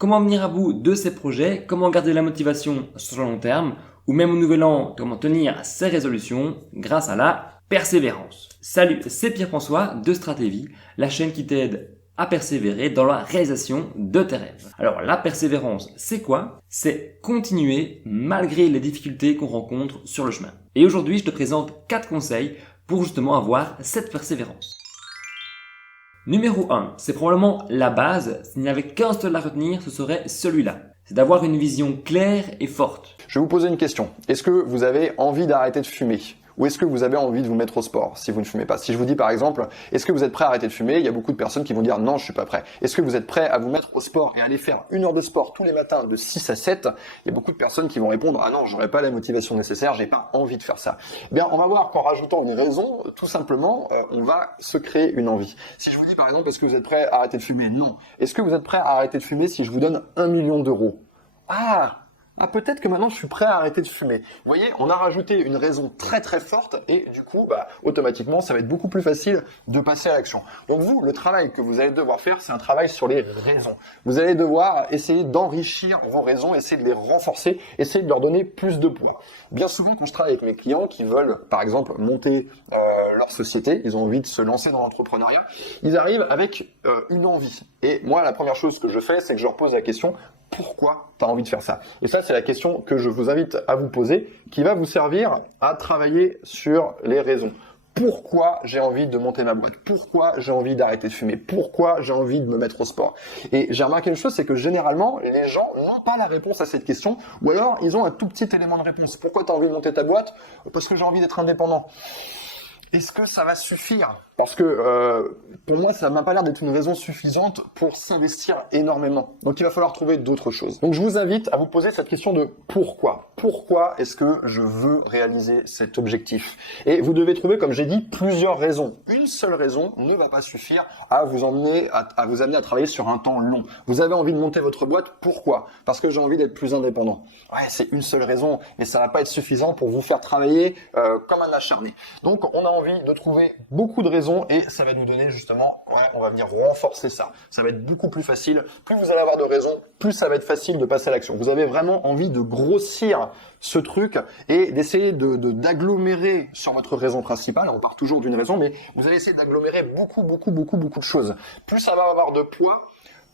Comment venir à bout de ses projets, comment garder la motivation sur le long terme, ou même au nouvel an, comment tenir ses résolutions grâce à la persévérance. Salut, c'est Pierre-François de Stratévie, la chaîne qui t'aide à persévérer dans la réalisation de tes rêves. Alors la persévérance, c'est quoi? C'est continuer malgré les difficultés qu'on rencontre sur le chemin. Et aujourd'hui, je te présente 4 conseils pour justement avoir cette persévérance. Numéro 1, c'est probablement la base. S'il n'y avait qu'un seul à retenir, ce serait celui-là. C'est d'avoir une vision claire et forte. Je vais vous poser une question. Est-ce que vous avez envie d'arrêter de fumer ? Ou est-ce que vous avez envie de vous mettre au sport si vous ne fumez pas? Si je vous dis par exemple, est-ce que vous êtes prêt à arrêter de fumer? Il y a beaucoup de personnes qui vont dire non, je suis pas prêt. Est-ce que vous êtes prêt à vous mettre au sport et aller faire 1 heure de sport tous les matins de 6 à 7? Il y a beaucoup de personnes qui vont répondre ah non, j'aurais pas la motivation nécessaire, j'ai pas envie de faire ça. Eh bien, on va voir qu'en rajoutant une raison, tout simplement, on va se créer une envie. Si je vous dis par exemple, est-ce que vous êtes prêt à arrêter de fumer? Non. Est-ce que vous êtes prêt à arrêter de fumer si je vous donne 1 million d'euros? Peut-être que maintenant je suis prêt à arrêter de fumer. Vous voyez, on a rajouté une raison très très forte et du coup, automatiquement, ça va être beaucoup plus facile de passer à l'action. Donc vous, le travail que vous allez devoir faire, c'est un travail sur les raisons. Vous allez devoir essayer d'enrichir vos raisons, essayer de les renforcer, essayer de leur donner plus de poids. Bien souvent, quand je travaille avec mes clients qui veulent, par exemple, monter leur société, ils ont envie de se lancer dans l'entrepreneuriat, ils arrivent avec une envie. Et moi, la première chose que je fais, c'est que je leur pose la question pourquoi tu as envie de faire ça? Et ça, c'est la question que je vous invite à vous poser, qui va vous servir à travailler sur les raisons. Pourquoi j'ai envie de monter ma boîte? Pourquoi j'ai envie d'arrêter de fumer? Pourquoi j'ai envie de me mettre au sport? Et j'ai remarqué une chose, c'est que généralement, les gens n'ont pas la réponse à cette question, ou alors ils ont un tout petit élément de réponse. Pourquoi tu as envie de monter ta boîte? Parce que j'ai envie d'être indépendant. Est-ce que ça va suffire? Parce que pour moi, ça m'a pas l'air d'être une raison suffisante pour s'investir énormément. Donc il va falloir trouver d'autres choses. Donc je vous invite à vous poser cette question de pourquoi. Pourquoi est-ce que je veux réaliser cet objectif? Et vous devez trouver, comme j'ai dit, plusieurs raisons. Une seule raison ne va pas suffire à vous amener à travailler sur un temps long. Vous avez envie de monter votre boîte, pourquoi? Parce que j'ai envie d'être plus indépendant. Ouais, c'est une seule raison, mais ça va pas être suffisant pour vous faire travailler comme un acharné. Donc on a envie de trouver beaucoup de raisons et ça va nous donner justement, on va venir renforcer ça. Ça va être beaucoup plus facile. Plus vous allez avoir de raisons, plus ça va être facile de passer à l'action. Vous avez vraiment envie de grossir ce truc et d'essayer d'agglomérer sur votre raison principale. On part toujours d'une raison, mais vous allez essayer d'agglomérer beaucoup de choses. Plus ça va avoir de poids,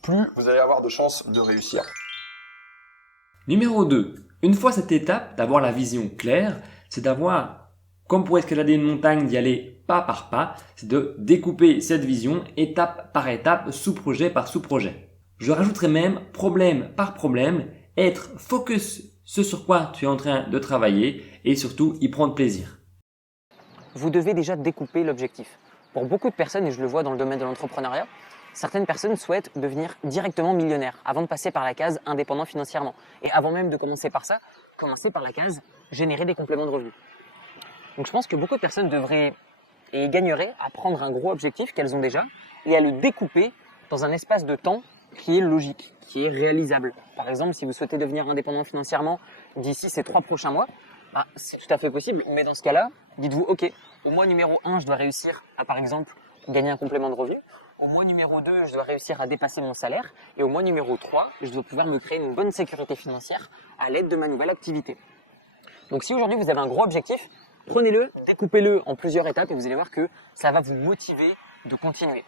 plus vous allez avoir de chances de réussir. Numéro 2. Une fois cette étape d'avoir la vision claire, c'est d'avoir, comme pour escalader une montagne, d'y aller pas par pas, c'est de découper cette vision étape par étape, sous-projet par sous-projet. Je rajouterai même problème par problème, être focus ce sur quoi tu es en train de travailler et surtout y prendre plaisir. Vous devez déjà découper l'objectif. Pour beaucoup de personnes, et je le vois dans le domaine de l'entrepreneuriat, certaines personnes souhaitent devenir directement millionnaires avant de passer par la case indépendant financièrement. Et avant même de commencer par ça, commencer par la case générer des compléments de revenus. Donc je pense que beaucoup de personnes devraient et gagneraient à prendre un gros objectif qu'elles ont déjà et à le découper dans un espace de temps qui est logique, qui est réalisable. Par exemple, si vous souhaitez devenir indépendant financièrement d'ici ces 3 prochains mois, c'est tout à fait possible. Mais dans ce cas-là, dites-vous, ok, au mois numéro 1, je dois réussir à, par exemple, gagner un complément de revenu. Au mois numéro 2, je dois réussir à dépasser mon salaire. Et au mois numéro 3, je dois pouvoir me créer une bonne sécurité financière à l'aide de ma nouvelle activité. Donc si aujourd'hui vous avez un gros objectif, prenez-le, découpez-le en plusieurs étapes et vous allez voir que ça va vous motiver de continuer.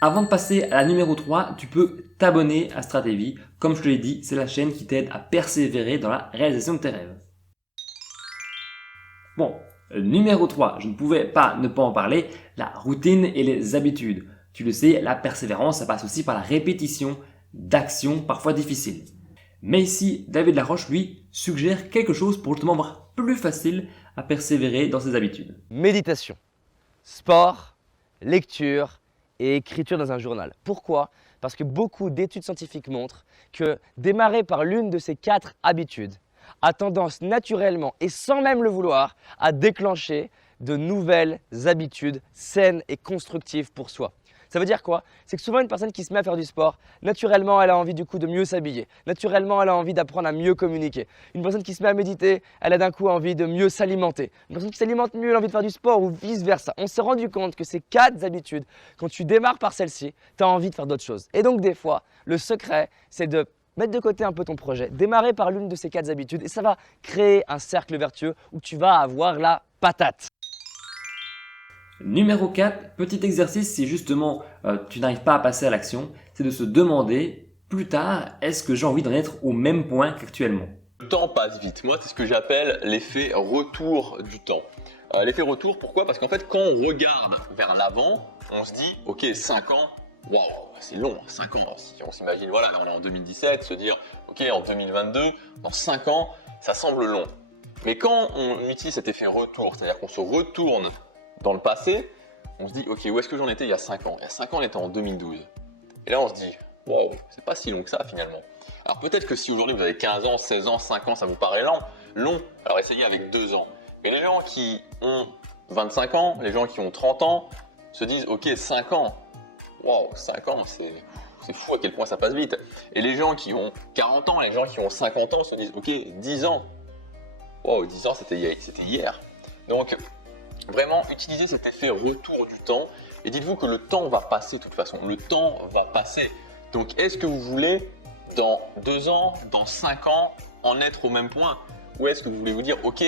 Avant de passer à la numéro 3, tu peux t'abonner à Stratévie. Comme je te l'ai dit, c'est la chaîne qui t'aide à persévérer dans la réalisation de tes rêves. Bon, numéro 3, je ne pouvais pas ne pas en parler, la routine et les habitudes. Tu le sais, la persévérance, ça passe aussi par la répétition d'actions parfois difficiles. Mais ici, David Laroche, lui, suggère quelque chose pour justement avoir plus facile à persévérer dans ses habitudes. Méditation, sport, lecture et écriture dans un journal. Pourquoi? Parce que beaucoup d'études scientifiques montrent que démarrer par l'une de ces 4 habitudes a tendance naturellement et sans même le vouloir à déclencher de nouvelles habitudes saines et constructives pour soi. Ça veut dire quoi? C'est que souvent une personne qui se met à faire du sport, naturellement elle a envie du coup de mieux s'habiller, naturellement elle a envie d'apprendre à mieux communiquer. Une personne qui se met à méditer, elle a d'un coup envie de mieux s'alimenter. Une personne qui s'alimente mieux, elle a envie de faire du sport ou vice versa. On s'est rendu compte que ces 4 habitudes, quand tu démarres par celle-ci, tu as envie de faire d'autres choses. Et donc des fois, le secret, c'est de mettre de côté un peu ton projet, démarrer par l'une de ces 4 habitudes et ça va créer un cercle vertueux où tu vas avoir la patate. Numéro 4, petit exercice si justement tu n'arrives pas à passer à l'action, c'est de se demander plus tard, est-ce que j'ai envie d'en être au même point qu'actuellement? Le temps passe vite. Moi, c'est ce que j'appelle l'effet retour du temps. L'effet retour, pourquoi? Parce qu'en fait, quand on regarde vers l'avant, on se dit, ok, 5 ans, waouh, c'est long, 5 ans. Si on s'imagine, voilà, on est en 2017, se dire, ok, en 2022, dans 5 ans, ça semble long. Mais quand on utilise cet effet retour, c'est-à-dire qu'on se retourne dans le passé, on se dit, ok, où est-ce que j'en étais il y a 5 ans? Il y a 5 ans, on était en 2012. Et là, on se dit, wow, c'est pas si long que ça finalement. Alors peut-être que si aujourd'hui vous avez 15 ans, 16 ans, 5 ans, ça vous paraît long, alors essayez avec 2 ans. Mais les gens qui ont 25 ans, les gens qui ont 30 ans, se disent, ok, 5 ans, wow, 5 ans, c'est fou à quel point ça passe vite. Et les gens qui ont 40 ans, les gens qui ont 50 ans se disent, ok, 10 ans, wow, 10 ans c'était hier. Donc vraiment, utilisez cet effet retour du temps et dites-vous que le temps va passer de toute façon. Le temps va passer. Donc, est-ce que vous voulez, dans 2 ans, dans 5 ans, en être au même point? Ou est-ce que vous voulez vous dire, ok,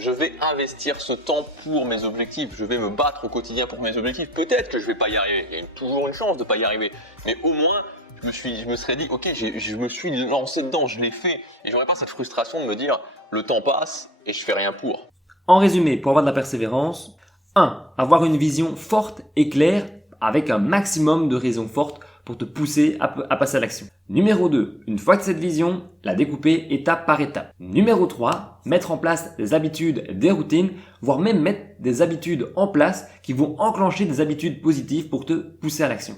je vais investir ce temps pour mes objectifs, je vais me battre au quotidien pour mes objectifs. Peut-être que je ne vais pas y arriver. Il y a toujours une chance de ne pas y arriver. Mais au moins, je me serais dit, ok, je me suis lancé dedans, je l'ai fait. Et j'aurais pas cette frustration de me dire, le temps passe et je fais rien pour. En résumé, pour avoir de la persévérance, 1. Avoir une vision forte et claire avec un maximum de raisons fortes pour te pousser à passer à l'action. Numéro 2. Une fois que cette vision, la découper étape par étape. Numéro 3. Mettre en place des habitudes, des routines, voire même mettre des habitudes en place qui vont enclencher des habitudes positives pour te pousser à l'action.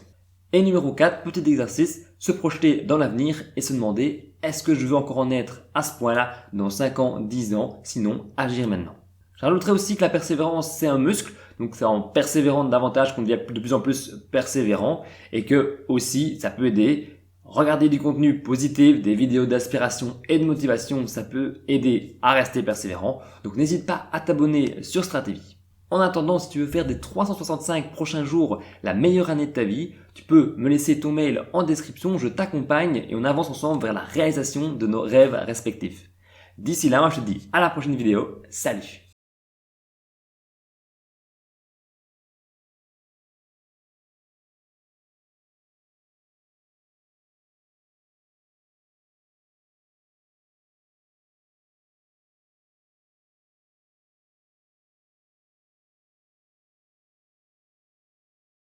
Et numéro 4, petit exercice, se projeter dans l'avenir et se demander est-ce que je veux encore en être à ce point-là dans 5 ans, 10 ans, sinon agir maintenant. J'ajouterais aussi que la persévérance, c'est un muscle, donc c'est en persévérant davantage qu'on devient de plus en plus persévérant et que aussi ça peut aider. Regarder du contenu positif, des vidéos d'inspiration et de motivation, ça peut aider à rester persévérant. Donc n'hésite pas à t'abonner sur Stratévie. En attendant, si tu veux faire des 365 prochains jours la meilleure année de ta vie, tu peux me laisser ton mail en description, je t'accompagne et on avance ensemble vers la réalisation de nos rêves respectifs. D'ici là, moi je te dis à la prochaine vidéo, salut!